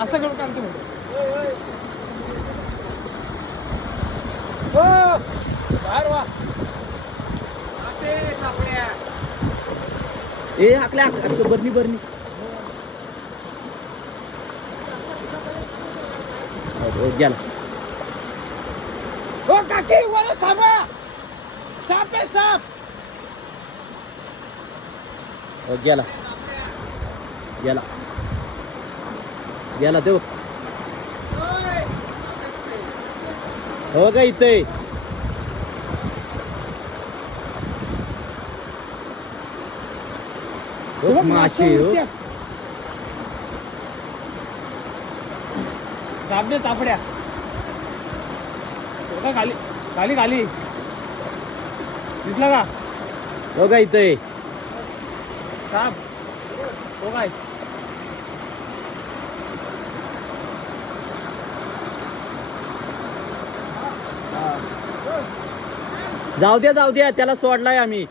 असं करून काढतो बाहेर वा ए आकल्या बरणी बरणी गेला हो काकी वर थांबा साप आहे साप गेला गेला गेला तो हो का इथे मासे हो सापडे सापड्या हो का खाली खाली खाली दिसला का हो का इथे साप हो काय जाऊ द्या त्याला सोडलाय आम्ही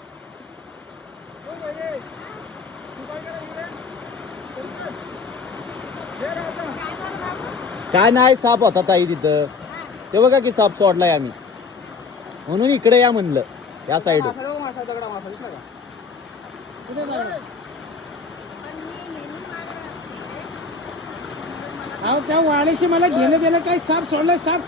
काय नाही साप होता ताई तिथं ते बघा की साप सोडलाय आम्ही म्हणून इकडे या म्हणलं या साईड त्या वाण्याशी मला घेणं देणं काही साप सोडलाय साप